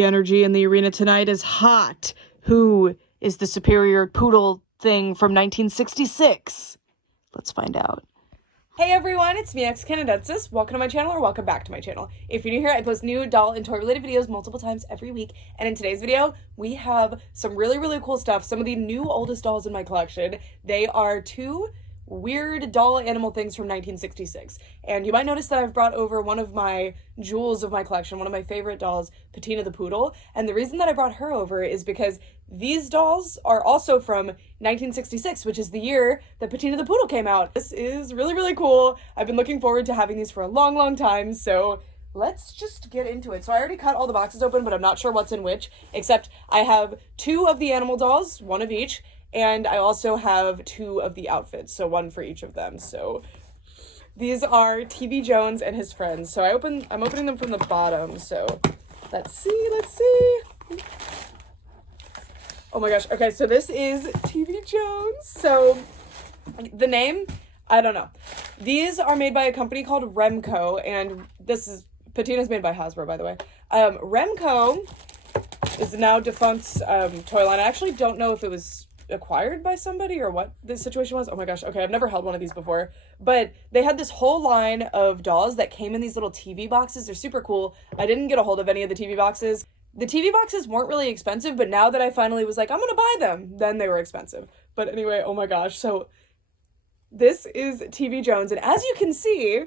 The energy in the arena tonight is hot. Who is the superior poodle thing from 1966? Let's find out. Hey everyone, it's me, Xcanadensis. Welcome to my channel, or welcome back to my channel. If you're new here, I post new doll and toy related videos multiple times every week. And in today's video, we have some really cool stuff. Some of the new oldest dolls in my collection. They are two weird doll animal things from 1966. And you might notice that I've brought over one of my jewels of my collection, one of my favorite dolls, Peteena the Poodle. And the reason that I brought her over is because these dolls are also from 1966, which is the year that Peteena the Poodle came out. This is really cool. I've been looking forward to having these for a long time, so let's just get into it. So I already cut all the boxes open, but I'm not sure what's in which, except I have two of the animal dolls, one of each, and I also have two of the outfits, so one for each of them. So these are TV Jones and his friends. So I'm opening them from the bottom, so let's see. Oh my gosh. Okay, so this is TV Jones. So the name, I don't know. These are made by a company called Remco, and Peteena's made by Hasbro, by the way. Remco is now defunct toy line. I actually don't know if it was acquired by somebody or what the situation was. Oh my gosh. Okay, I've never held one of these before, but they had this whole line of dolls that came in these little TV boxes. They're super cool. I didn't get a hold of any of the TV boxes. The TV boxes weren't really expensive, but now that I finally was like, I'm gonna buy them, then they were expensive. But anyway, oh my gosh. So this is TV Jones, and as you can see,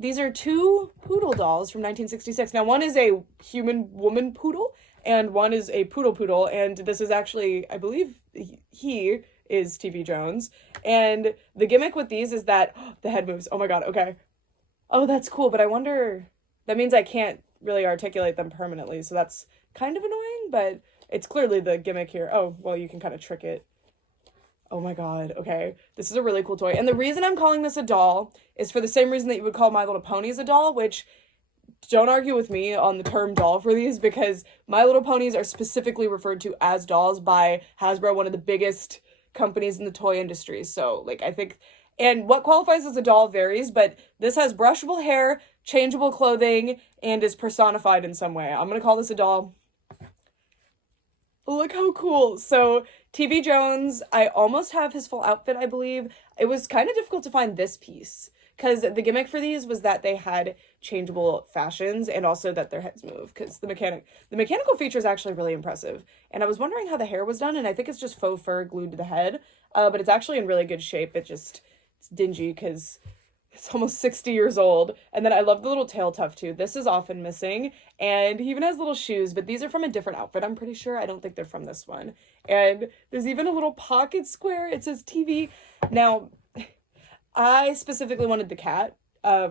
these are two poodle dolls from 1966. Now, one is a human woman poodle, and one is a poodle, and this is actually, I believe, he is TV Jones. And the gimmick with these is that the head moves. Oh my god, okay. Oh, that's cool, but I wonder, that means I can't really articulate them permanently, so that's kind of annoying, but it's clearly the gimmick here. Oh, well, you can kind of trick it. Oh my god, okay. This is a really cool toy. And the reason I'm calling this a doll is for the same reason that you would call My Little Ponies a doll, which, don't argue with me on the term doll for these, because My Little Ponies are specifically referred to as dolls by Hasbro, one of the biggest companies in the toy industry. So, like, I think, and what qualifies as a doll varies, but this has brushable hair, changeable clothing, and is personified in some way. I'm gonna call this a doll. Look how cool. So TV Jones, I almost have his full outfit, I believe. It was kind of difficult to find this piece because the gimmick for these was that they had changeable fashions and also that their heads move, because the mechanical feature is actually really impressive. And I was wondering how the hair was done, and I think it's just faux fur glued to the head, but it's actually in really good shape. It's dingy because it's almost 60 years old. And then I love the little tail tuft too. This is often missing, and he even has little shoes, but these are from a different outfit, I'm pretty sure. I don't think they're from this one. And there's even a little pocket square. It says TV. Now, I specifically wanted the cat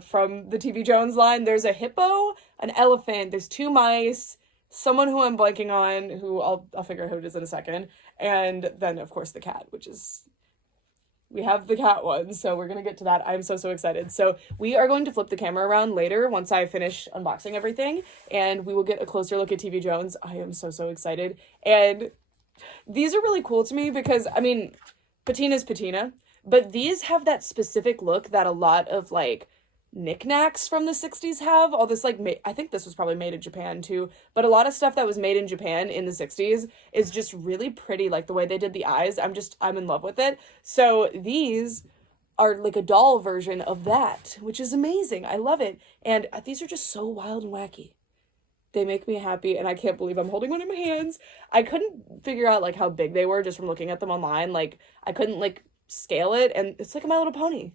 from the TV Jones line. There's a hippo, an elephant, there's two mice, someone who I'm blanking on, who I'll figure out who it is in a second, and then of course the cat, which is, we have the cat one, so we're gonna get to that. I'm so excited. So we are going to flip the camera around later once I finish unboxing everything, and we will get a closer look at TV Jones. I am so excited. And these are really cool to me because, I mean, Peteena's Peteena, but these have that specific look that a lot of, like, knickknacks from the 60s have. All this, like, I think this was probably made in Japan too, but a lot of stuff that was made in Japan in the 60s is just really pretty, like the way they did the eyes. I'm in love with it. So these are like a doll version of that, which is amazing. I love it. And these are just so wild and wacky. They make me happy, and I can't believe I'm holding one in my hands. I couldn't figure out, like, how big they were just from looking at them online. Like, I couldn't, like, scale it, and it's like a My Little Pony.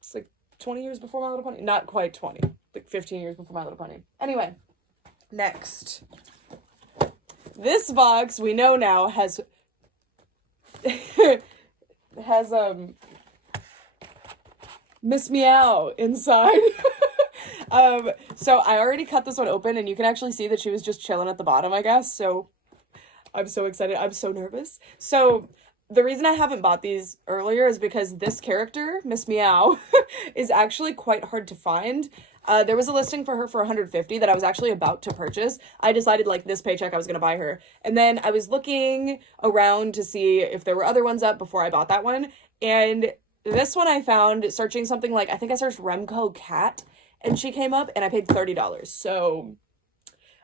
It's like 20 years before My Little Pony. Not quite 20, like 15 years before My Little Pony. Anyway, next. This box, we know now, has Miss Meow inside. So I already cut this one open, and you can actually see that she was just chilling at the bottom, I guess. So I'm so excited. I'm so nervous. So the reason I haven't bought these earlier is because this character, Miss Meow, is actually quite hard to find. There was a listing for her for $150 that I was actually about to purchase. I decided, like, this paycheck I was going to buy her. And then I was looking around to see if there were other ones up before I bought that one. And this one I found searching something like, I think I searched Remco cat, and she came up, and I paid $30. So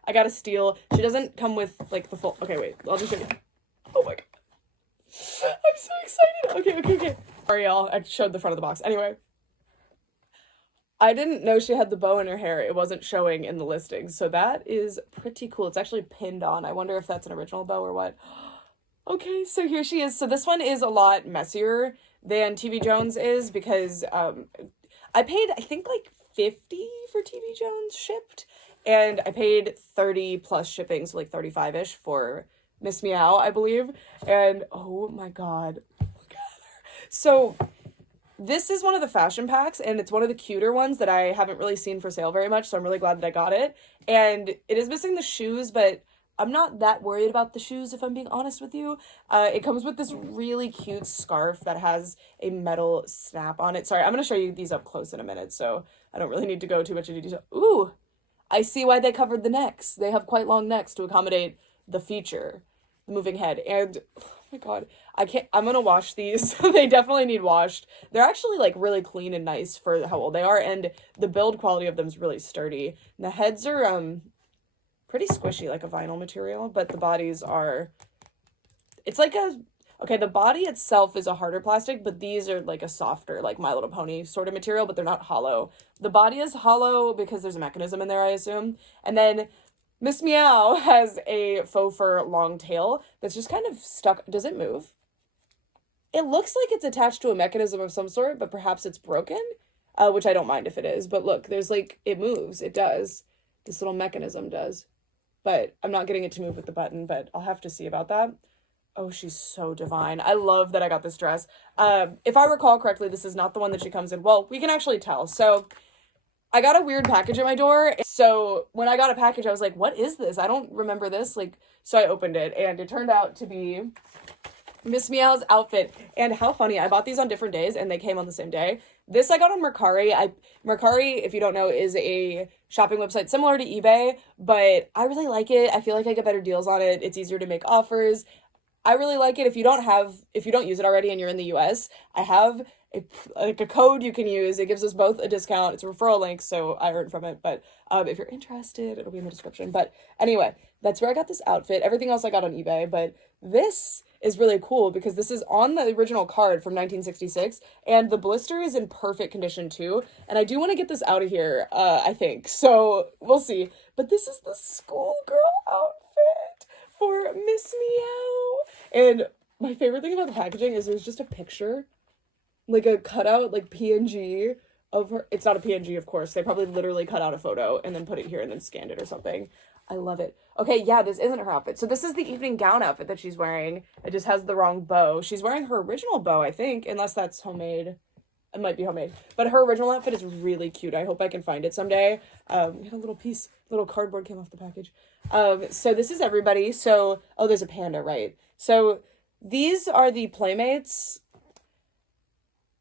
I got a steal. She doesn't come with, like, the full... Okay, wait. I'll just show you. Oh, my God. I'm so excited. Okay. Sorry, y'all. I showed the front of the box. Anyway. I didn't know she had the bow in her hair. It wasn't showing in the listings. So that is pretty cool. It's actually pinned on. I wonder if that's an original bow or what. Okay, so here she is. So this one is a lot messier than TV Jones is because I paid, I think, like 50 for TV Jones shipped. And I paid 30 plus shipping, so like 35-ish for Miss Meow, I believe. And oh my God, look at her. So this is one of the fashion packs, and it's one of the cuter ones that I haven't really seen for sale very much, so I'm really glad that I got it. And it is missing the shoes, but I'm not that worried about the shoes, if I'm being honest with you. It comes with this really cute scarf that has a metal snap on it. Sorry, I'm going to show you these up close in a minute, so I don't really need to go too much into detail. Ooh, I see why they covered the necks. They have quite long necks to accommodate the feature, the moving head. And oh my God, I'm gonna wash these. They definitely need washed. They're actually like really clean and nice for how old they are, and the build quality of them is really sturdy. And the heads are pretty squishy, like a vinyl material, but the bodies are, it's like okay, the body itself is a harder plastic, but these are like a softer, like My Little Pony sort of material, but they're not hollow. The body is hollow because there's a mechanism in there, I assume. And then Miss Meow has a faux fur long tail that's just kind of stuck. Does it move? It looks like it's attached to a mechanism of some sort, but perhaps it's broken, which I don't mind if it is. But look, there's like, it moves. It does. This little mechanism does. But I'm not getting it to move with the button, but I'll have to see about that. Oh, she's so divine. I love that I got this dress. If I recall correctly, this is not the one that she comes in. Well, we can actually tell. So I got a weird package at my door. So when I got a package, I was like, what is this? I don't remember this. Like, so I opened it, and it turned out to be Miss Meow's outfit. And how funny, I bought these on different days and they came on the same day. This I got on Mercari. Mercari, if you don't know, is a shopping website similar to eBay, but I really like it. I feel like I get better deals on it. It's easier to make offers. I really like it. If you don't use it already and you're in the US, I have a code you can use. It gives us both a discount. It's a referral link, so I earned from it. But if you're interested, it'll be in the description. But anyway, that's where I got this outfit. Everything else I got on eBay, but this is really cool because this is on the original card from 1966, and the blister is in perfect condition too. And I do want to get this out of here, I think. So we'll see. But this is the schoolgirl outfit for Miss Meow. And my favorite thing about the packaging is there's just a picture, like a cutout, like PNG of her. It's not a PNG, of course. They probably literally cut out a photo and then put it here and then scanned it or something. I love it. Okay, yeah, this isn't her outfit. So this is the evening gown outfit that she's wearing. It just has the wrong bow. She's wearing her original bow, I think, unless that's homemade. It might be homemade. But her original outfit is really cute. I hope I can find it someday. We had a little cardboard came off the package. So this is everybody. So, oh, there's a panda, right? So these are the Playmates.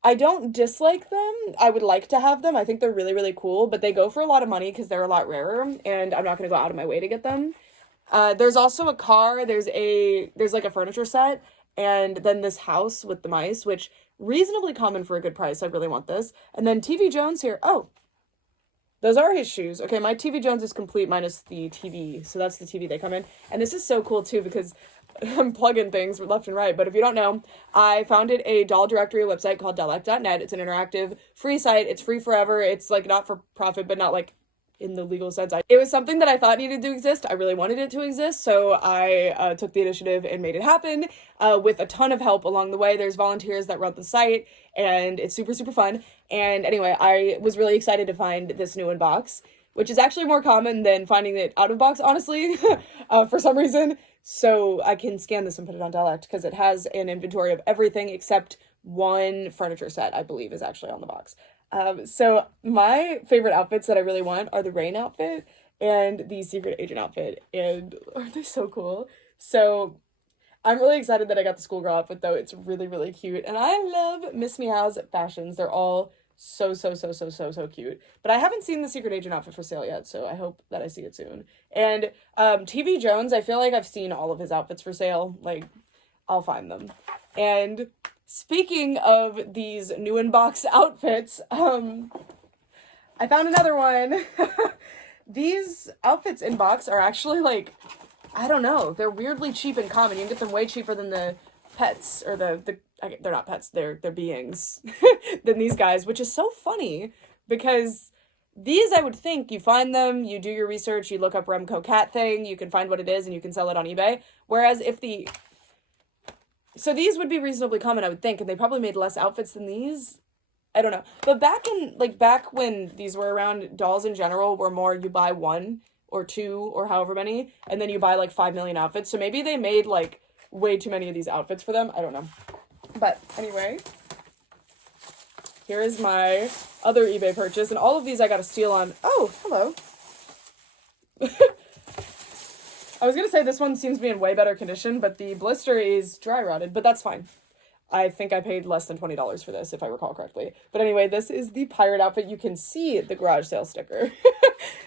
I don't dislike them. I would like to have them. I think they're really, really cool, but they go for a lot of money because they're a lot rarer, and I'm not going to go out of my way to get them. There's also a car. There's like a furniture set, and then this house with the mice, which reasonably common for a good price. I really want this. And then TV Jones here. Oh, those are his shoes. Okay, my TV Jones is complete minus the TV. So that's the TV they come in. And this is so cool too because I'm plugging things left and right. But if you don't know, I founded a doll directory website called dollect.net. It's an interactive free site. It's free forever. It's like not for profit, but not like in the legal sense. It was something that I thought needed to exist. I really wanted it to exist. So I took the initiative and made it happen with a ton of help along the way. There's volunteers that run the site and it's super, super fun. And anyway, I was really excited to find this new inbox, which is actually more common than finding it out of box, honestly, for some reason. So I can scan this and put it on Dollect because it has an inventory of everything except one furniture set, I believe, is actually on the box. So my favorite outfits that I really want are the Rain outfit and the Secret Agent outfit. And aren't they so cool? So I'm really excited that I got the schoolgirl outfit, though. It's really, really cute. And I love Miss Meow's fashions. They're all so cute. But I haven't seen the Secret Agent outfit for sale yet, so I hope that I see it soon. And TV Jones, I feel like I've seen all of his outfits for sale. Like, I'll find them. And speaking of these new inbox outfits, I found another one. these outfits in box are actually like, I don't know, they're weirdly cheap and common. You can get them way cheaper than the pets, or they're not pets, they're beings, than these guys, which is so funny because these, I would think, you find them, you do your research, you look up Remco cat thing, you can find what it is, and you can sell it on eBay. Whereas so these would be reasonably common, I would think, and they probably made less outfits than these. I don't know. But back when these were around, dolls in general were more you buy one or two or however many, and then you buy like 5 million outfits. So maybe they made like way too many of these outfits for them. I don't know. But anyway, here is my other eBay purchase, and all of these I got a steal on. Oh, hello. I was gonna say this one seems to be in way better condition, but the blister is dry rotted, but that's fine. I think I paid less than $20 for this, if I recall correctly. But anyway, this is the pirate outfit. You can see the garage sale sticker.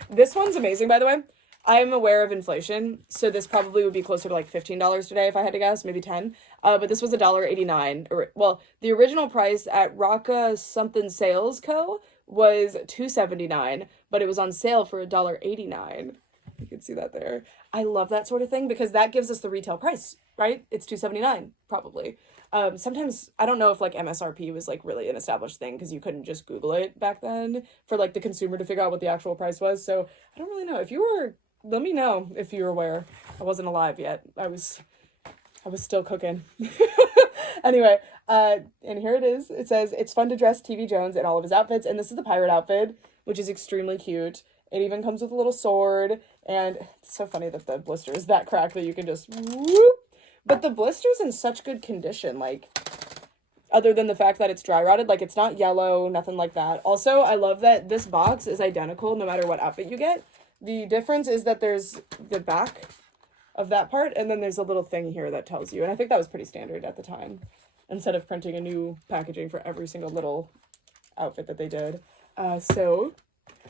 This one's amazing, by the way. I'm aware of inflation, so this probably would be closer to like $15 today if I had to guess, maybe 10. But this was $1.89. Well, the original price at Rocka Something Sales Co. was $2.79, but it was on sale for $1.89. You can see that there. I love that sort of thing because that gives us the retail price, right? It's $2.79, probably. Sometimes, I don't know if like MSRP was like really an established thing because you couldn't just Google it back then for like the consumer to figure out what the actual price was. So I don't really know. If you were, let me know if you were aware. I wasn't alive yet. I was still cooking. Anyway, and here it is. It says, it's fun to dress TV Jones in all of his outfits. And this is the pirate outfit, which is extremely cute. It even comes with a little sword. And it's so funny that the blister is that cracked that you can just whoop. But the blister's in such good condition, like, other than the fact that it's dry rotted, like, it's not yellow, nothing like that. Also, I love that this box is identical no matter what outfit you get. The difference is that there's the back of that part, and then there's a little thing here that tells you. And I think that was pretty standard at the time, instead of printing a new packaging for every single little outfit that they did. So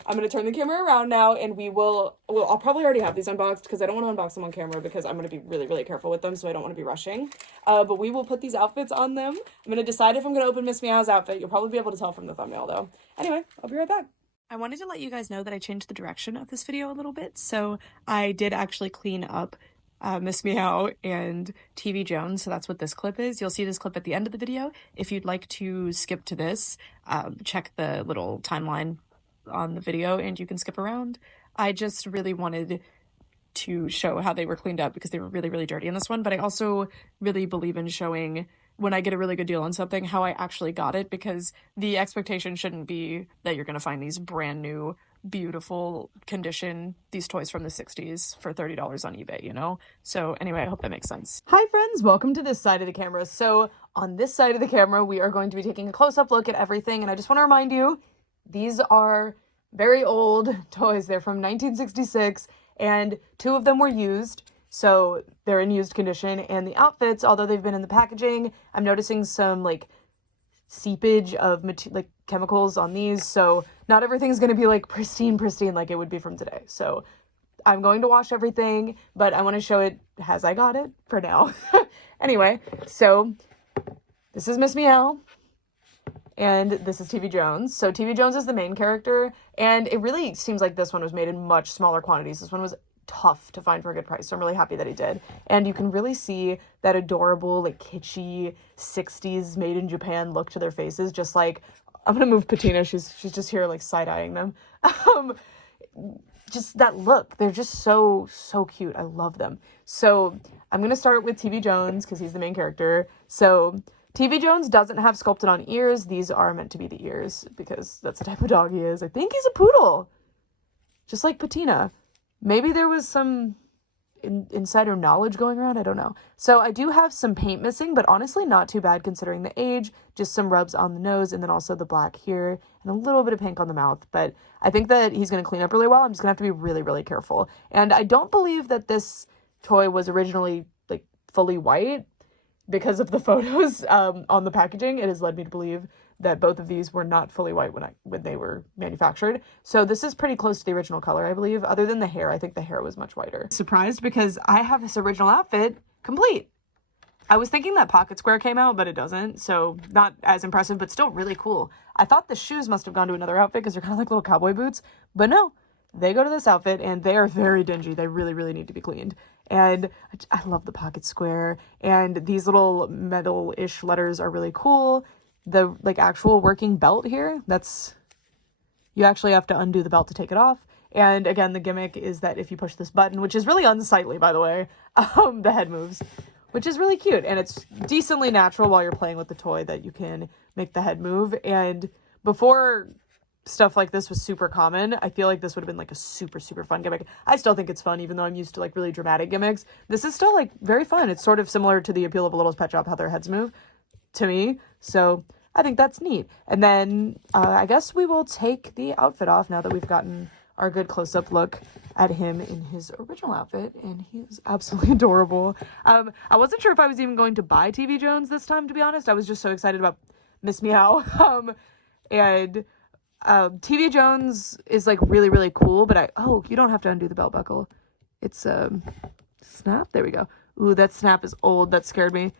I'm going to turn the camera around now, and I'll probably already have these unboxed because I don't want to unbox them on camera because I'm going to be really, really careful with them, so I don't want to be rushing. But we will put these outfits on them. I'm going to decide if I'm going to open Miss Meow's outfit. You'll probably be able to tell from the thumbnail, though. Anyway, I'll be right back. I wanted to let you guys know that I changed the direction of this video a little bit, so I did actually clean up Miss Meow and TV Jones, so that's what this clip is. You'll see this clip at the end of the video. If you'd like to skip to this, check the little timeline on the video and you can skip around. I just really wanted to show how they were cleaned up because they were really, really dirty in this one, but I also really believe in showing when I get a really good deal on something how I actually got it, because the expectation shouldn't be that you're going to find these brand new, beautiful condition, these toys from the 60s for $30 on eBay, you know? So anyway, I hope that makes sense. Hi friends, welcome to this side of the camera. So on this side of the camera, we are going to be taking a close-up look at everything, and I just want to remind you, these are very old toys. They're from 1966, and 2 of them were used, so they're in used condition. And the outfits, although they've been in the packaging, I'm noticing some like seepage of like chemicals on these, so not everything's going to be like pristine like it would be from today. So I'm going to wash everything, but I want to show it as I got it for now. Anyway, so this is Miss Meow. And this is TV Jones. So TV Jones is the main character, and it really seems like this one was made in much smaller quantities. This one was tough to find for a good price, so I'm really happy that he did. And you can really see that adorable, like, kitschy 60s made in Japan look to their faces, just like, I'm gonna move Peteena, she's just here, like, side-eyeing them. Just that look, they're just so cute. I love them. So I'm gonna start with TV Jones, because he's the main character. So TV Jones doesn't have sculpted on ears. These are meant to be the ears because that's the type of dog he is. I think he's a poodle, just like Peteena. Maybe there was some insider knowledge going around. I don't know. So I do have some paint missing, but honestly not too bad considering the age. Just some rubs on the nose and then also the black here and a little bit of pink on the mouth. But I think that he's going to clean up really well. I'm just going to have to be really, really careful. And I don't believe that this toy was originally like fully white. Because of the photos on the packaging, it has led me to believe that both of these were not fully white when they were manufactured. So this is pretty close to the original color, I believe. Other than the hair, I think the hair was much whiter. Surprised because I have this original outfit complete. I was thinking that Pocket Square came out, but it doesn't. So not as impressive, but still really cool. I thought the shoes must have gone to another outfit because they're kind of like little cowboy boots. But no, they go to this outfit and they are very dingy. They really, really need to be cleaned. And I love the pocket square, and these little metal-ish letters are really cool. The like actual working belt here, you actually have to undo the belt to take it off. And again, the gimmick is that if you push this button, which is really unsightly, by the way, the head moves, which is really cute. And it's decently natural while you're playing with the toy that you can make the head move. And before stuff like this was super common, I feel like this would have been like a super, super fun gimmick. I still think it's fun, even though I'm used to like really dramatic gimmicks. This is still like very fun. It's sort of similar to the appeal of a Little's Pet Shop, how their heads move to me. So I think that's neat. And then I guess we will take the outfit off now that we've gotten our good close-up look at him in his original outfit, and he is absolutely adorable. I wasn't sure if I was even going to buy TV Jones this time, to be honest. I was just so excited about Miss Meow. And TV Jones is like really, really cool, but you don't have to undo the belt buckle. It's snap. There we go. Ooh, that snap is old. That scared me.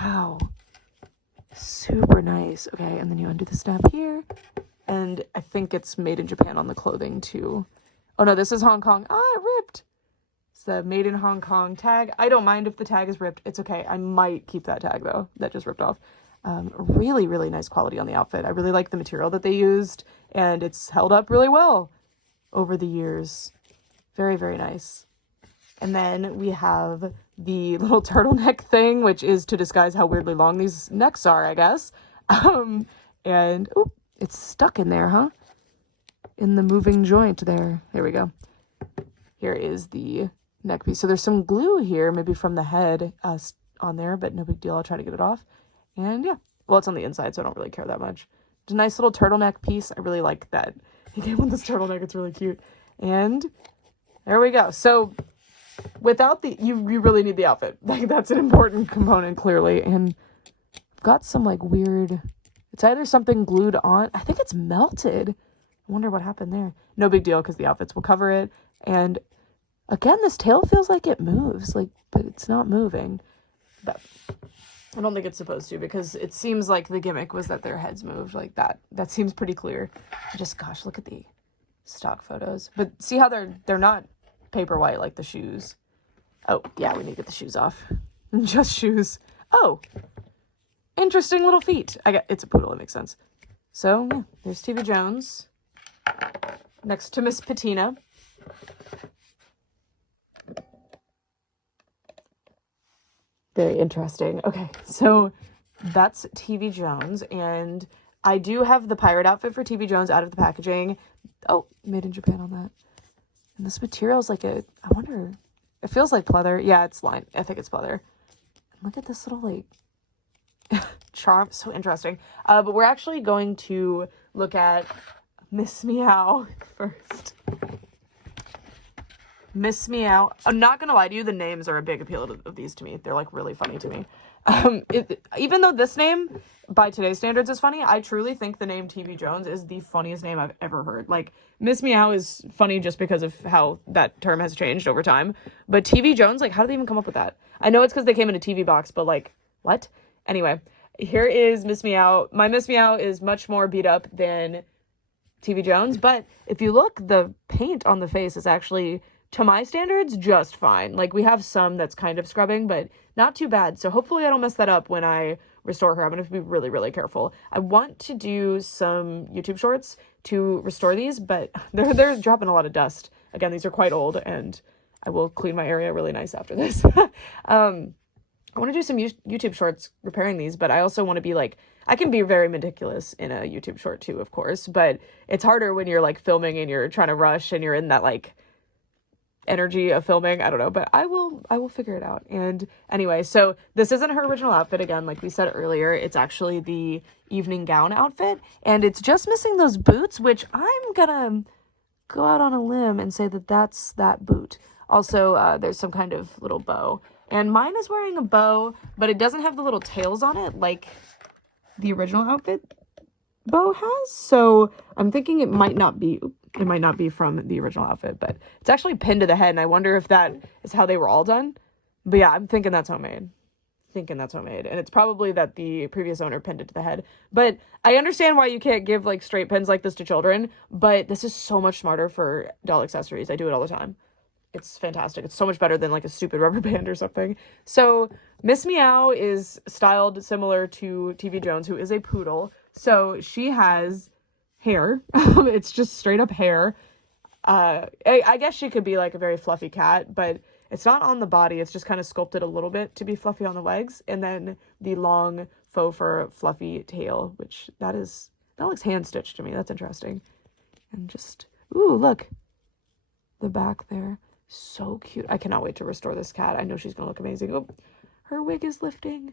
Wow. Super nice. Okay, and then you undo the snap here. And I think it's made in Japan on the clothing too. Oh no, this is Hong Kong. Ah, it ripped. It's the made in Hong Kong tag. I don't mind if the tag is ripped. It's okay. I might keep that tag though. That just ripped off. Really, really nice quality on the outfit. I really like the material that they used, and it's held up really well over the years. Very, very nice. And then we have the little turtleneck thing, which is to disguise how weirdly long these necks are, I guess. And oop, it's stuck in there, huh? In the moving joint there. There we go. Here is the neck piece. So there's some glue here, maybe from the head on there, but no big deal. I'll try to get it off. And yeah, well, it's on the inside, so I don't really care that much. It's a nice little turtleneck piece. I really like that. He came with this turtleneck. It's really cute. And there we go. So without you really need the outfit. Like, that's an important component, clearly. And I've got some like weird, it's either something glued on. I think it's melted. I wonder what happened there. No big deal, because the outfits will cover it. And again, this tail feels like it moves, like, but it's not moving. But I don't think it's supposed to, because it seems like the gimmick was that their heads moved like that. That seems pretty clear. Just, gosh, look at the stock photos. But see how they're not paper white like the shoes. Oh, yeah, we need to get the shoes off. Just shoes. Oh, interesting little feet. It's a poodle, it makes sense. So, yeah, there's TV Jones next to Miss Peteena. Very interesting. Okay, so that's TV Jones, and I do have the pirate outfit for TV Jones out of the packaging. Oh, made in Japan on that. And this material is like I wonder, it feels like pleather. Yeah, it's lined. I think it's pleather. And look at this little like charm. So interesting. But we're actually going to look at Miss Meow first. Miss Meow. I'm not gonna lie to you, the names are a big appeal of these to me. They're like really funny to me. Even though this name, by today's standards, is funny, I truly think the name TV Jones is the funniest name I've ever heard. Like, Miss Meow is funny just because of how that term has changed over time. But TV Jones, like, how did they even come up with that? I know it's because they came in a TV box, but like, what? Anyway, here is Miss Meow. My Miss Meow is much more beat up than TV Jones, but if you look, the paint on the face is actually, to my standards, just fine. Like, we have some that's kind of scrubbing, but not too bad. So hopefully I don't mess that up when I restore her. I'm going to be really, really careful. I want to do some YouTube shorts to restore these, but they're dropping a lot of dust. Again, these are quite old, and I will clean my area really nice after this. I want to do some YouTube shorts repairing these, but I also want to be like, I can be very meticulous in a YouTube short too, of course, but it's harder when you're like filming and you're trying to rush and you're in that like energy of filming. I don't know, but I will figure it out. And anyway, so this isn't her original outfit. Again, like we said earlier, it's actually the evening gown outfit, and it's just missing those boots, which I'm gonna go out on a limb and say that that's that boot. Also, there's some kind of little bow, and mine is wearing a bow, but it doesn't have the little tails on it like the original outfit bow has. So I'm thinking it might not be from the original outfit, but it's actually pinned to the head, and I wonder if that is how they were all done. But yeah, I'm thinking that's homemade. thinking that's homemade, and it's probably that the previous owner pinned it to the head. But I understand why you can't give like straight pins like this to children, but this is so much smarter for doll accessories. I do it all the time. It's fantastic. It's so much better than like a stupid rubber band or something. So Miss Meow is styled similar to TV Jones, who is a poodle. So she has hair. It's just straight up hair. I guess she could be like a very fluffy cat, but it's not on the body. It's just kind of sculpted a little bit to be fluffy on the legs. And then the long faux fur fluffy tail, which that looks hand stitched to me. That's interesting. And just, ooh, look, the back there. So cute. I cannot wait to restore this cat. I know she's gonna look amazing. Oh, her wig is lifting.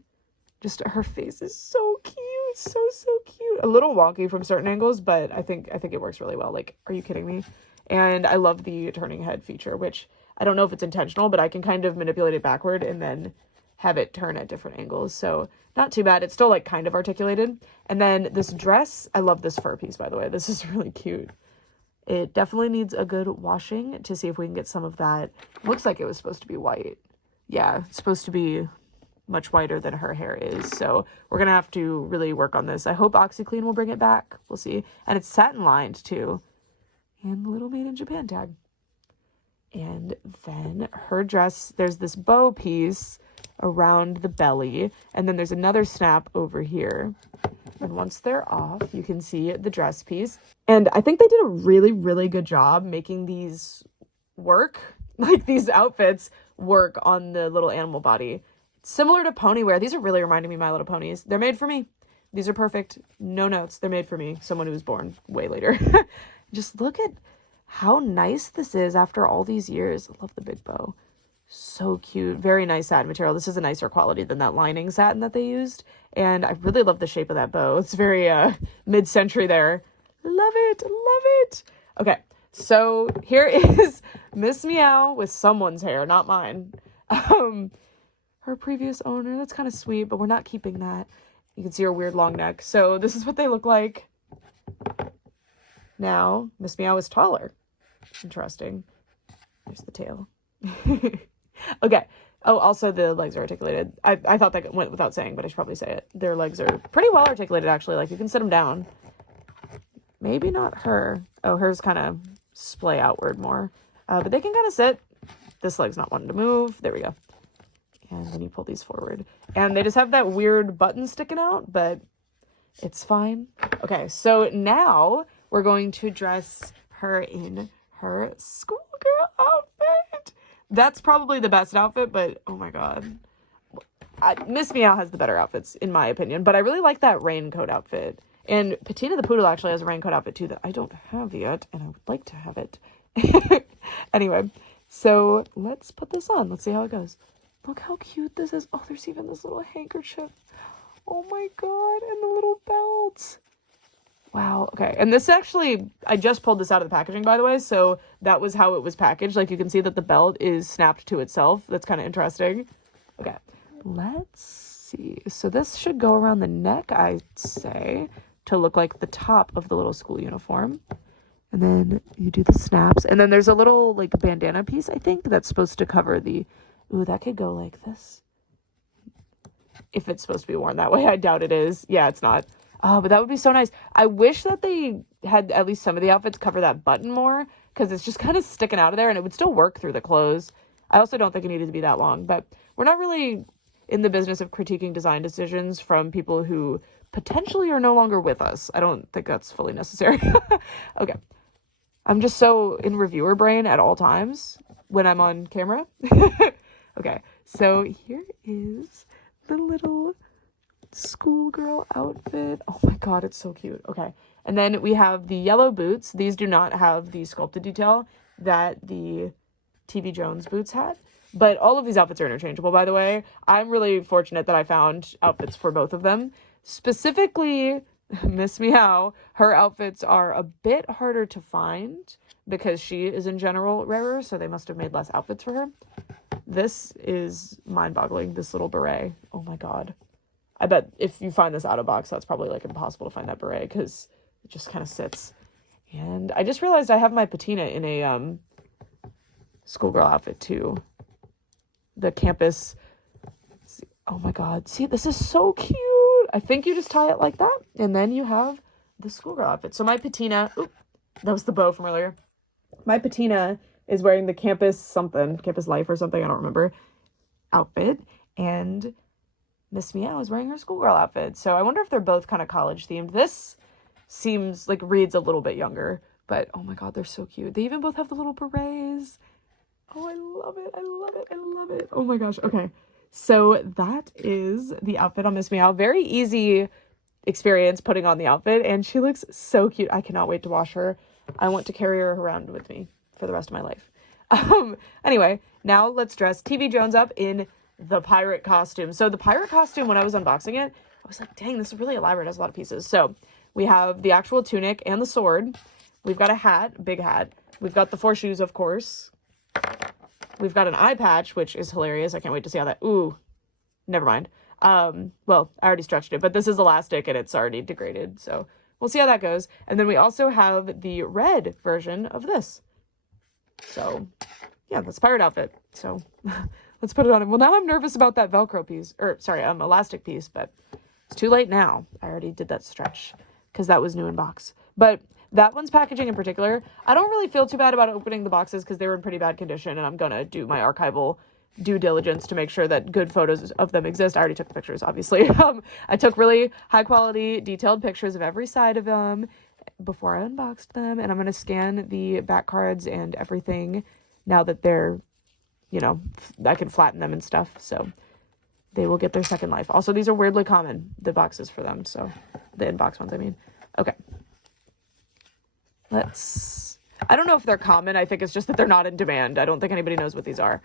Just her face is so cute. So cute. A little wonky from certain angles, but I think it works really well. Like, are you kidding me? And I love the turning head feature, which I don't know if it's intentional, but I can kind of manipulate it backward and then have it turn at different angles. So not too bad. It's still like kind of articulated. And then this dress, I love this fur piece, by the way. This is really cute. It definitely needs a good washing to see if we can get some of that. Looks like it was supposed to be white. Yeah, it's supposed to be much whiter than her hair is. So we're going to have to really work on this. I hope OxyClean will bring it back. We'll see. And it's satin lined too. And the little made in Japan tag. And then her dress, there's this bow piece around the belly. And then there's another snap over here. And once they're off, you can see the dress piece. And I think they did a really, really good job making these work, like these outfits work on the little animal body. Similar to pony wear. These are really reminding me of My Little Ponies. They're made for me. These are perfect. No notes. They're made for me. Someone who was born way later. Just look at how nice this is after all these years. I love the big bow. So cute. Very nice satin material. This is a nicer quality than that lining satin that they used. And I really love the shape of that bow. It's very mid-century there. Love it. Love it. Okay. So here is Miss Meow with someone's hair, not mine. Her previous owner. That's kind of sweet, but we're not keeping that. You can see her weird long neck. So this is what they look like. Now, Miss Meow is taller. Interesting. There's the tail. Okay. Oh, also the legs are articulated. I thought that went without saying, but I should probably say it. Their legs are pretty well articulated, actually. Like, you can sit them down. Maybe not her. Oh, hers kind of splay outward more. But they can kind of sit. This leg's not wanting to move. There we go. And then you pull these forward. And they just have that weird button sticking out, but it's fine. Okay, so now we're going to dress her in her schoolgirl outfit. That's probably the best outfit, but oh my god. Miss Meow has the better outfits, in my opinion, but I really like that raincoat outfit. And Peteena the Poodle actually has a raincoat outfit too that I don't have yet, and I would like to have it. Anyway, so let's put this on. Let's see how it goes. Look how cute this is. Oh, there's even this little handkerchief. Oh my god, and the little belt. Wow, okay. And this actually, I just pulled this out of the packaging, by the way, so that was how it was packaged. Like, you can see that the belt is snapped to itself. That's kind of interesting. Okay, let's see. So this should go around the neck, I'd say, to look like the top of the little school uniform. And then you do the snaps. And then there's a little, like, bandana piece, I think, that's supposed to cover the... Ooh, that could go like this. If it's supposed to be worn that way. I doubt it is. Yeah, it's not. Oh, but that would be so nice. I wish that they had at least some of the outfits cover that button more, because it's just kind of sticking out of there, and it would still work through the clothes. I also don't think it needed to be that long, but we're not really in the business of critiquing design decisions from people who potentially are no longer with us. I don't think that's fully necessary. Okay. I'm just so in reviewer brain at all times when I'm on camera. Okay, so here is the little schoolgirl outfit. Oh my god, it's so cute. Okay, and then we have the yellow boots. These do not have the sculpted detail that the TV Jones boots had, but all of these outfits are interchangeable, by the way. I'm really fortunate that I found outfits for both of them. Specifically, Miss Meow, her outfits are a bit harder to find because she is in general rarer, so they must have made less outfits for her. This is mind-boggling, this little beret. Oh my god. I bet if you find this out of box, that's probably like impossible to find that beret because it just kind of sits. And I just realized I have my Peteena in a schoolgirl outfit too. The campus. Oh my God. See, this is so cute. I think you just tie it like that, and then you have the schoolgirl outfit. So my Peteena, oop, that was the bow from earlier. My Peteena is wearing the campus life or something, I don't remember, outfit, and Miss Meow is wearing her schoolgirl outfit. So I wonder if they're both kind of college themed. This seems like reads a little bit younger, but oh my God, they're so cute. They even both have the little berets. Oh, I love it. I love it. I love it. Oh my gosh. Okay. So that is the outfit on Miss Meow. Very easy experience putting on the outfit, and she looks so cute. I cannot wait to wash her. I want to carry her around with me for the rest of my life. Anyway, now let's dress TV Jones up in the pirate costume. So the pirate costume, when I was unboxing it, I was like, dang, this is really elaborate. It has a lot of pieces. So we have the actual tunic and the sword. We've got a hat, big hat. We've got the 4 shoes, of course. We've got an eye patch, which is hilarious. I can't wait to see how that... Ooh, never mind. Well, I already stretched it, but this is elastic and it's already degraded. So we'll see how that goes. And then we also have the red version of this. So yeah, that's pirate outfit. So let's put it on. Well, now I'm nervous about that Velcro piece, or sorry, elastic piece, but it's too late now. I already did that stretch because that was new in box. But that one's packaging in particular, I don't really feel too bad about opening the boxes because they were in pretty bad condition, and I'm gonna do my archival due diligence to make sure that good photos of them exist. I already took the pictures, obviously. I took really high quality, detailed pictures of every side of them before I unboxed them, and I'm gonna scan the back cards and everything now that they're, you know, I can flatten them and stuff, so they will get their second life. Also, these are weirdly common, the boxes for them, so the in-box ones, I mean. Okay. I don't know if they're common. I think it's just that they're not in demand. I don't think anybody knows what these are,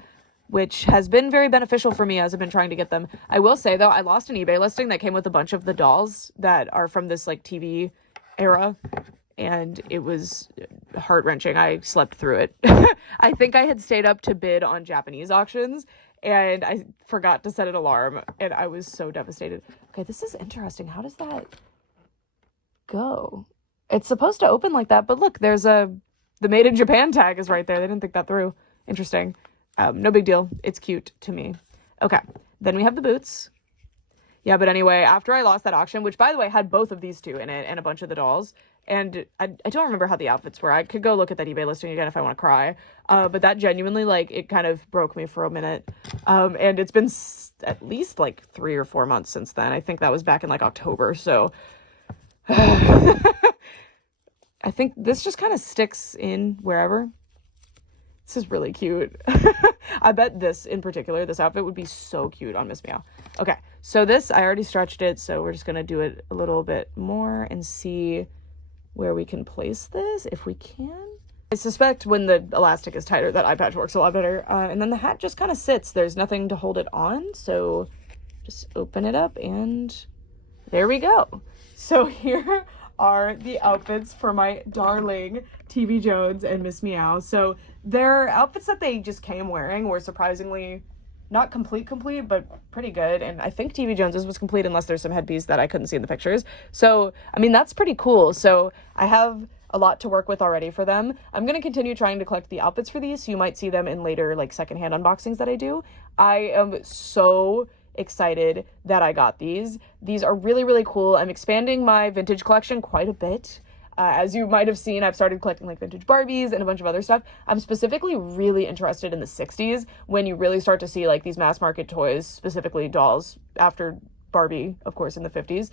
which has been very beneficial for me as I've been trying to get them. I will say, though, I lost an eBay listing that came with a bunch of the dolls that are from this, like, TV era, and it was heart-wrenching. I slept through it. I think I had stayed up to bid on Japanese auctions, and I forgot to set an alarm, and I was so devastated. Okay, this is interesting. How does that go? It's supposed to open like that, but look, there's the Made in Japan tag is right there. They didn't think that through. Interesting. No big deal. It's cute to me. Okay, then we have the boots. Yeah, but anyway, after I lost that auction, which, by the way, had both of these two in it and a bunch of the dolls, and I don't remember how the outfits were. I could go look at that eBay listing again if I want to cry, but that genuinely, like, it kind of broke me for a minute, and it's been at least, like, 3 or 4 months since then. I think that was back in, like, October, so... I think this just kind of sticks in wherever. This is really cute. I bet this in particular, this outfit would be so cute on Miss Meow. Okay, so this, I already stretched it, so we're just going to do it a little bit more and see where we can place this, if we can. I suspect when the elastic is tighter, that eye patch works a lot better. And then the hat just kind of sits. There's nothing to hold it on, so just open it up and there we go. So here are the outfits for my darling TV Jones and Miss Meow. So their outfits that they just came wearing were surprisingly not complete, but pretty good. And I think TV Jones's was complete unless there's some headpiece that I couldn't see in the pictures. So, I mean, that's pretty cool. So I have a lot to work with already for them. I'm going to continue trying to collect the outfits for these, so you might see them in later, like, secondhand unboxings that I do. I am so excited that I got these. These are really, really cool. I'm expanding my vintage collection quite a bit. As you might have seen, I've started collecting, like, vintage Barbies and a bunch of other stuff. I'm specifically really interested in the 60s, when you really start to see, like, these mass market toys, specifically dolls, after Barbie, of course, in the 50s.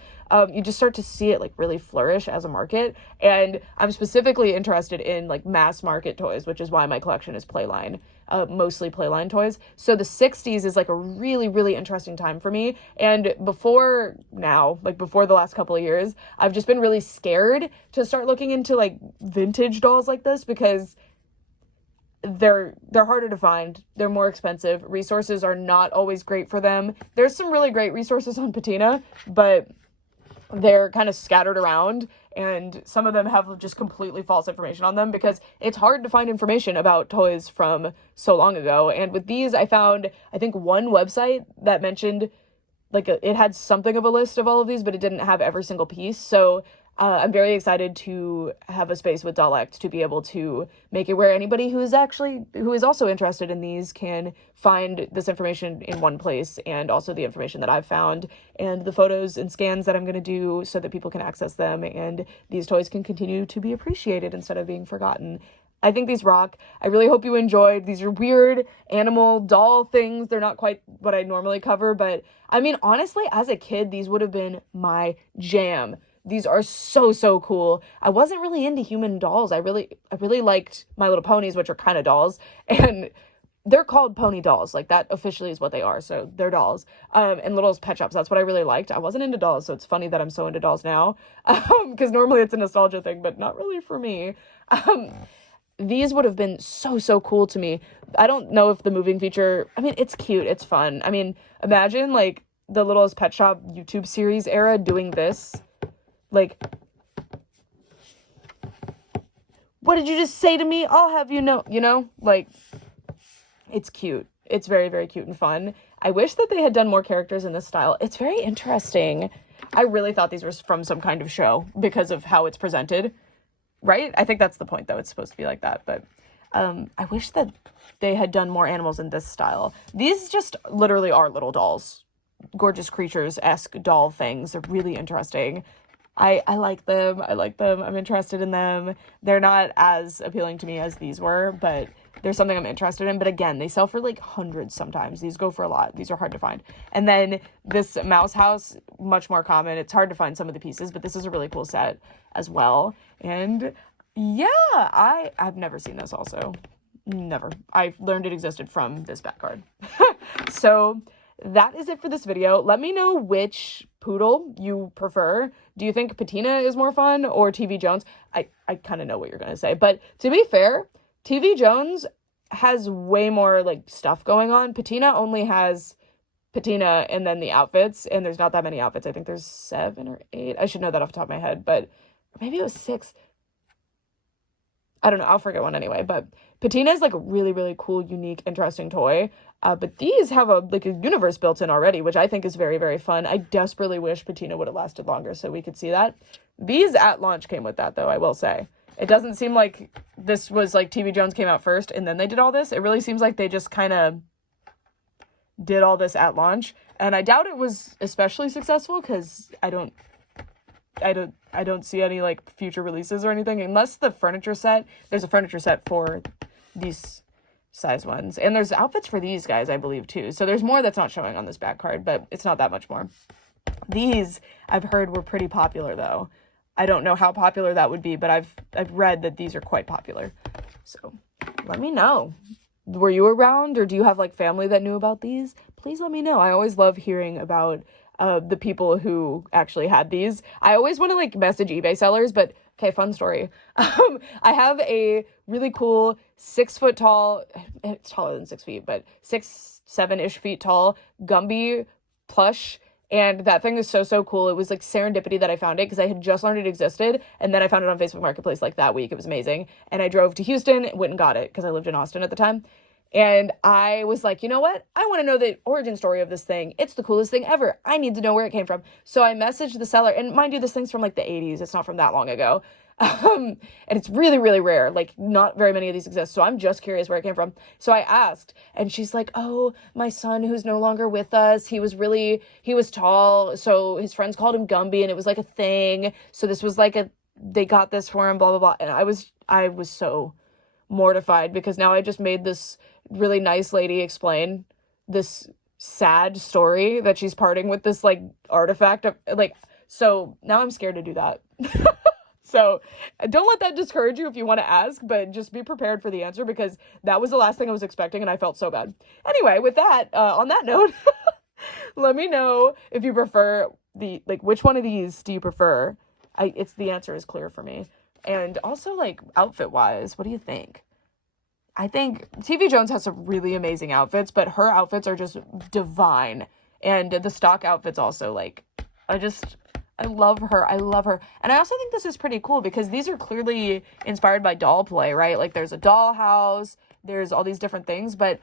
You just start to see it, like, really flourish as a market. And I'm specifically interested in, like, mass market toys, which is why my collection is Playline. Mostly Playline toys. So the 60s is, like, a really, really interesting time for me. And before now, like, before the last couple of years, I've just been really scared to start looking into, like, vintage dolls like this, because they're harder to find. They're more expensive. Resources are not always great for them. There's some really great resources on Peteena, but they're kind of scattered around, and some of them have just completely false information on them, because it's hard to find information about toys from so long ago. And with these, I found, I think, one website that mentioned, like, it had something of a list of all of these, but it didn't have every single piece. So I'm very excited to have a space with DOLLS to be able to make it where anybody who is also interested in these can find this information in one place, and also the information that I've found and the photos and scans that I'm going to do so that people can access them and these toys can continue to be appreciated instead of being forgotten. I think these rock. I really hope you enjoyed. These are weird animal doll things. They're not quite what I normally cover, but I mean, honestly, as a kid, these would have been my jam. These are so, so cool. I wasn't really into human dolls. I really liked My Little Ponies, which are kind of dolls, and they're called pony dolls. Like, that officially is what they are, so they're dolls. And Little's Pet Shops, that's what I really liked. I wasn't into dolls, so it's funny that I'm so into dolls now, because normally it's a nostalgia thing, but not really for me. These would have been so, so cool to me. I don't know if the moving feature, I mean, it's cute, it's fun. I mean, imagine, like, the Littlest Pet Shop YouTube series era doing this. Like, what did you just say to me? I'll have you know, like, it's cute. It's very, very cute and fun. I wish that they had done more characters in this style. It's very interesting. I really thought these were from some kind of show because of how it's presented. Right? I think that's the point, though. It's supposed to be like that. But I wish that they had done more animals in this style. These just literally are little dolls. Gorgeous creatures-esque doll things. They're really interesting. I like them. I like them. I'm interested in them. They're not as appealing to me as these were, but there's something I'm interested in. But again, they sell for like hundreds sometimes. These go for a lot. These are hard to find. And then this mouse house, much more common. It's hard to find some of the pieces, but this is a really cool set as well. And yeah, I've never seen this also. Never. I learned it existed from this back card. So that is it for this video. Let me know which poodle you prefer. Do you think Peteena is more fun or TV Jones? I kind of know what you're going to say, but to be fair, TV Jones has way more like stuff going on. Peteena only has Peteena and then the outfits, and there's not that many outfits. I think there's 7 or 8. I should know that off the top of my head, but maybe it was 6. I don't know. I'll forget one anyway. But Peteena is like a really, really cool, unique, interesting toy. But these have a universe built in already, which I think is very, very fun. I desperately wish Peteena would have lasted longer so we could see that. These at launch came with that, though, I will say. It doesn't seem like this was like TV Jones came out first and then they did all this. It really seems like they just kind of did all this at launch. And I doubt it was especially successful because I don't see any like future releases or anything unless the furniture set. There's a furniture set for these size ones, and there's outfits for these guys, I believe, too. So there's more that's not showing on this back card, but it's not that much more. These I've heard were pretty popular though. I don't know how popular that would be, but I've read that these are quite popular. So let me know. Were you around, or do you have like family that knew about these? Please let me know. I always love hearing about the people who actually had these. I always want to like message eBay sellers, but okay, fun story. I have a really cool 6 foot tall, it's taller than 6 feet, but 6-7-ish feet tall Gumby plush. And that thing is so, so cool. It was like serendipity that I found it because I had just learned it existed. And then I found it on Facebook Marketplace like that week. It was amazing. And I drove to Houston, went and got it because I lived in Austin at the time. And I was like, you know what? I want to know the origin story of this thing. It's the coolest thing ever. I need to know where it came from. So I messaged the seller, and mind you, this thing's from like the 80s. It's not from that long ago. And it's really, really rare. Like, not very many of these exist. So I'm just curious where it came from. So I asked, and she's like, oh, my son who's no longer with us, he was tall. So his friends called him Gumby, and it was like a thing. So this was like they got this for him, blah, blah, blah. And I was so mortified because now I just made this really nice lady explain this sad story that she's parting with this like artifact of like, so now I'm scared to do that. So don't let that discourage you if you want to ask, but just be prepared for the answer because that was the last thing I was expecting and I felt so bad. Anyway, with that, on that note, let me know if you prefer which one of these do you prefer? The answer is clear for me. And also like outfit wise, what do you think? I think TV Jones has some really amazing outfits, but her outfits are just divine. And the stock outfits also, like, I love her. I love her. And I also think this is pretty cool because these are clearly inspired by doll play, right? Like, there's a dollhouse, there's all these different things, but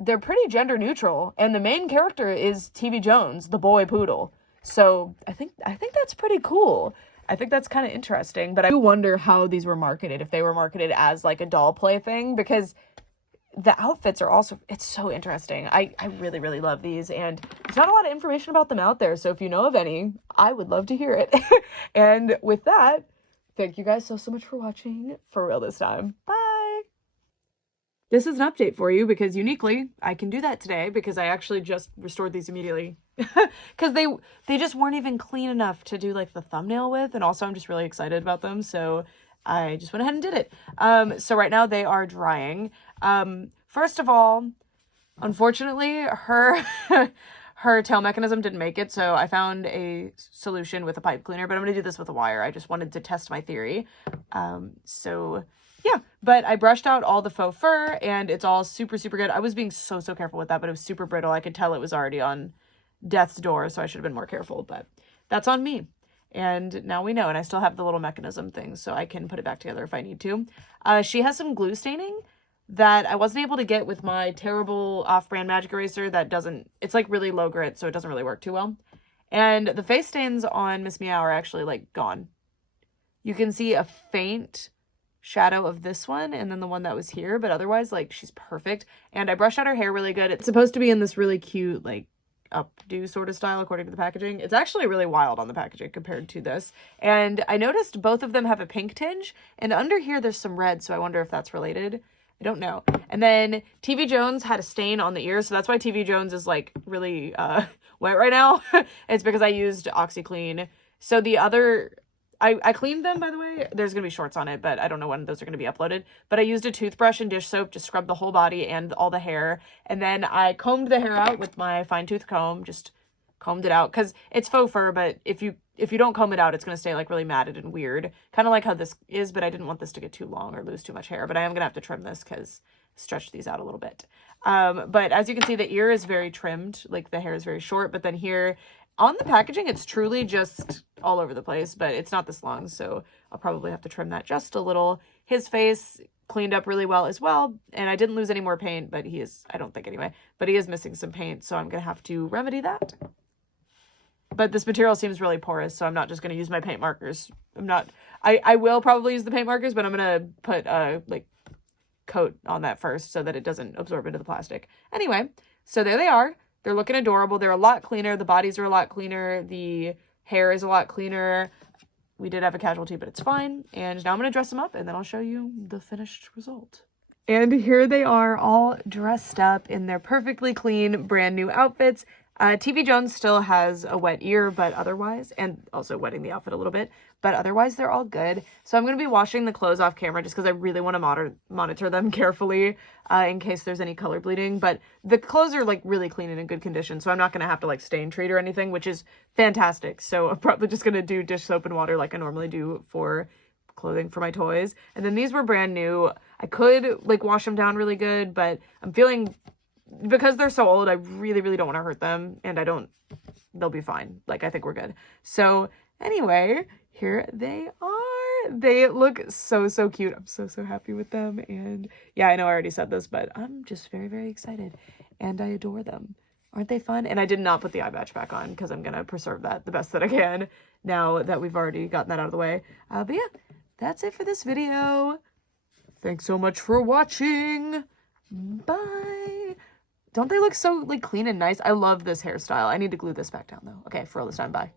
they're pretty gender neutral. And the main character is TV Jones, the boy poodle. So I think that's pretty cool. I think that's kind of interesting, but I do wonder how these were marketed, if they were marketed as like a doll play thing, because the outfits are also, it's so interesting. I really, really love these, and there's not a lot of information about them out there, so if you know of any, I would love to hear it. And with that, thank you guys so much for watching, for real this time. Bye! This is an update for you, because uniquely, I can do that today, because I actually just restored these immediately. Because they just weren't even clean enough to do like the thumbnail with, and also I'm just really excited about them, so I just went ahead and did it. So right now they are drying. First of all, unfortunately, her her tail mechanism didn't make it, so I found a solution with a pipe cleaner, but I'm gonna do this with a wire. I just wanted to test my theory. So yeah, but I brushed out all the faux fur, and it's all super, super good. I was being so careful with that, but it was super brittle. I could tell it was already on death's door, so I should have been more careful, but that's on me. And now we know, and I still have the little mechanism thing, so I can put it back together if I need to. She has some glue staining that I wasn't able to get with my terrible off-brand magic eraser that doesn't, it's like really low grit, so it doesn't really work too well. And the face stains on Miss Meow are actually like gone. You can see a faint shadow of this one and then the one that was here, but otherwise like she's perfect. And I brushed out her hair really good. It's supposed to be in this really cute like updo sort of style according to the packaging. It's actually really wild on the packaging compared to this. And I noticed both of them have a pink tinge, and under here there's some red, so I wonder if that's related. I don't know. And then TV Jones had a stain on the ear, so that's why TV Jones is like really wet right now. It's because I used OxyClean. So the other, I cleaned them, by the way. There's going to be shorts on it, but I don't know when those are going to be uploaded. But I used a toothbrush and dish soap to scrub the whole body and all the hair. And then I combed the hair out with my fine tooth comb, just combed it out. Because it's faux fur, but if you don't comb it out, it's going to stay like really matted and weird. Kind of like how this is, but I didn't want this to get too long or lose too much hair. But I am going to have to trim this because stretch these out a little bit. But as you can see, the ear is very trimmed. Like the hair is very short. But then here on the packaging, it's truly just all over the place. But it's not this long, so I'll probably have to trim that just a little. His face cleaned up really well as well. And I didn't lose any more paint, but he is, I don't think anyway, but he is missing some paint. So I'm going to have to remedy that. But this material seems really porous, so I'm not just going to use my paint markers. I will probably use the paint markers, but I'm going to put a, like, coat on that first so that it doesn't absorb into the plastic. Anyway, so there they are. They're looking adorable. They're a lot cleaner. The bodies are a lot cleaner. The hair is a lot cleaner. We did have a casualty, but it's fine. And now I'm going to dress them up, and then I'll show you the finished result. And here they are all dressed up in their perfectly clean, brand new outfits. TV Jones still has a wet ear, but otherwise, and also wetting the outfit a little bit, but otherwise they're all good. So I'm going to be washing the clothes off camera just because I really want to monitor them carefully in case there's any color bleeding. But the clothes are like really clean and in good condition, so I'm not going to have to like stain treat or anything, which is fantastic. So I'm probably just going to do dish soap and water like I normally do for clothing for my toys. And then these were brand new. I could like wash them down really good, but I'm feeling, because they're so old, I really, really don't want to hurt them, and they'll be fine. Like, I think we're good. So, anyway, here they are. They look so cute. I'm so happy with them, and yeah, I know I already said this, but I'm just very, very excited, and I adore them. Aren't they fun? And I did not put the eye patch back on, because I'm gonna preserve that the best that I can, now that we've already gotten that out of the way. But yeah, that's it for this video. Thanks so much for watching. Bye! Don't they look so, like, clean and nice? I love this hairstyle. I need to glue this back down, though. Okay, for all this time, bye.